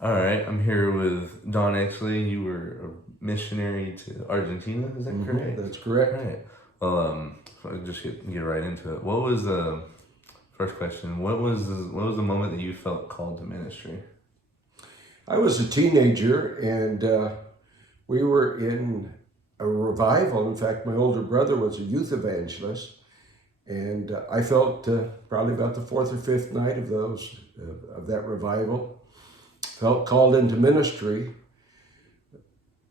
All right, I'm here with Don Exley. You were a missionary to Argentina, is that correct? That's All correct. right. Well, I'll just get right into it. What was the first question? What was the moment that you felt called to ministry? I was a teenager and we were in a revival. In fact, my older brother was a youth evangelist, and I felt probably about the fourth or fifth night of of that revival, felt called into ministry.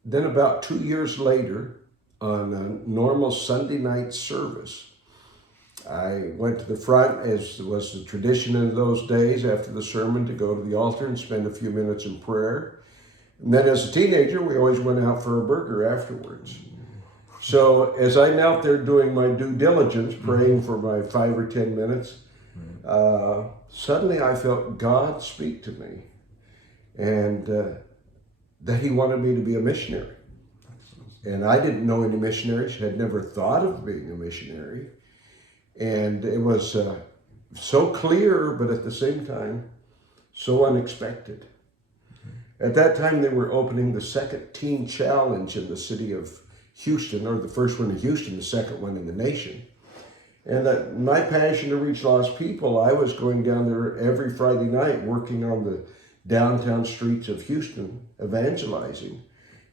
Then, about 2 years later, on a normal Sunday night service, I went to the front, as was the tradition in those days, after the sermon to go to the altar and spend a few minutes in prayer. And then as a teenager, we always went out for a burger afterwards. So as I knelt there doing my due diligence, praying for my 5 or 10 minutes, suddenly I felt God speak to me, and that He wanted me to be a missionary. And I didn't know any missionaries, had never thought of being a missionary. And it was so clear, but at the same time, so unexpected. At that time, they were opening the second teen challenge in the city of Houston, or the first one in Houston, the second one in the nation. And that my passion to reach lost people, I was going down there every Friday night working on the downtown streets of Houston, evangelizing.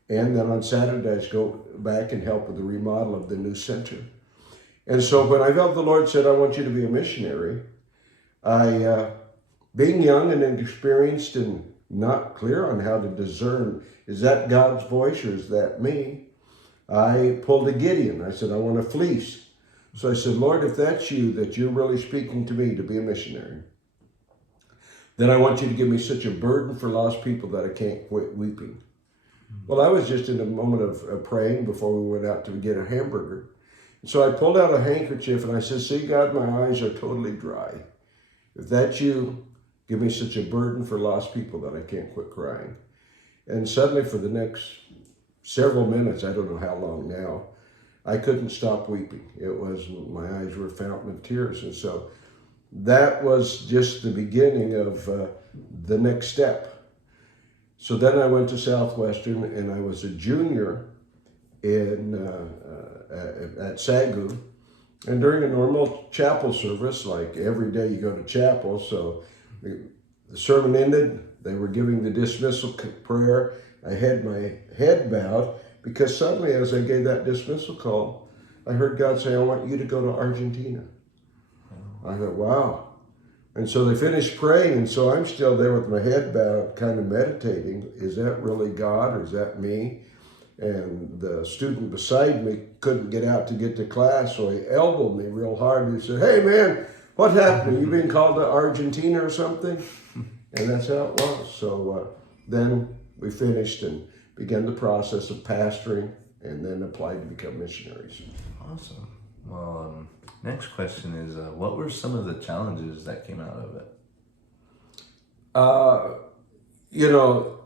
And then on Saturdays, go back and help with the remodel of the new center. And so when I felt the Lord said, I want you to be a missionary, being young and inexperienced and not clear on how to discern, is that God's voice or is that me? I pulled a Gideon. I said, I want to fleece. So I said, Lord, if that's you, that you're really speaking to me to be a missionary, then I want you to give me such a burden for lost people that I can't quit weeping. Well, I was just in a moment of praying before we went out to get a hamburger. So I pulled out a handkerchief and I said, see, God, my eyes are totally dry. If that's you, give me such a burden for lost people that I can't quit crying. And suddenly for the next several minutes, I don't know how long now, I couldn't stop weeping. It was, my eyes were a fountain of tears. And so that was just the beginning of the next step. So then I went to Southwestern and I was a junior at SAGU. And during a normal chapel service, like every day you go to chapel, so the sermon ended, they were giving the dismissal prayer. I had my head bowed because suddenly as I gave that dismissal call, I heard God say, I want you to go to Argentina. I thought, wow. And so they finished praying, and so I'm still there with my head bowed, kind of meditating. Is that really God or is that me? And the student beside me couldn't get out to get to class, so he elbowed me real hard. He said, hey man, what happened? You being called to Argentina or something? And that's how it was. So then we finished and began the process of pastoring and then applied to become missionaries. Awesome. Well, next question is, what were some of the challenges that came out of it? You know,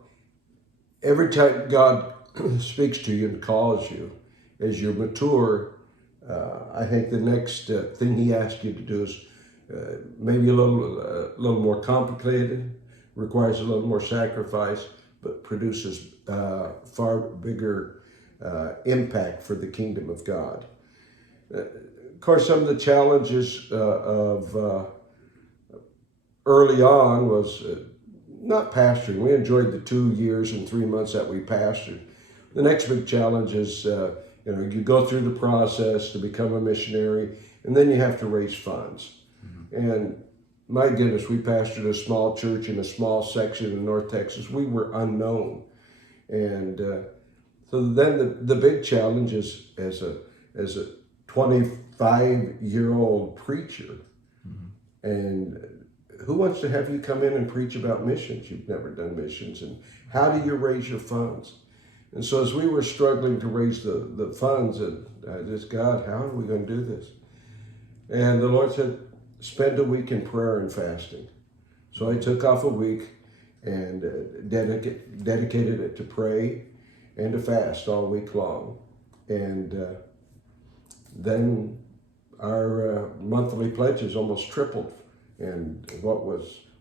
every time God speaks to you and calls you, as you mature, I think the next thing He asks you to do is maybe a little more complicated, requires a little more sacrifice, but produces far bigger impact for the kingdom of God. Of course, some of the challenges of early on was not pastoring. We enjoyed the 2 years and 3 months that we pastored. The next big challenge is, you go through the process to become a missionary, and then you have to raise funds. Mm-hmm. And my goodness, we pastored a small church in a small section in North Texas. We were unknown. And so then the big challenge is as a 25-year-old preacher, mm-hmm. and who wants to have you come in and preach about missions? You've never done missions. And how do you raise your funds? And so as we were struggling to raise the funds, and I just, God, how are we going to do this? And the Lord said, spend a week in prayer and fasting. So I took off a week and dedicated it to pray and to fast all week long. And then our monthly pledges almost tripled. And what was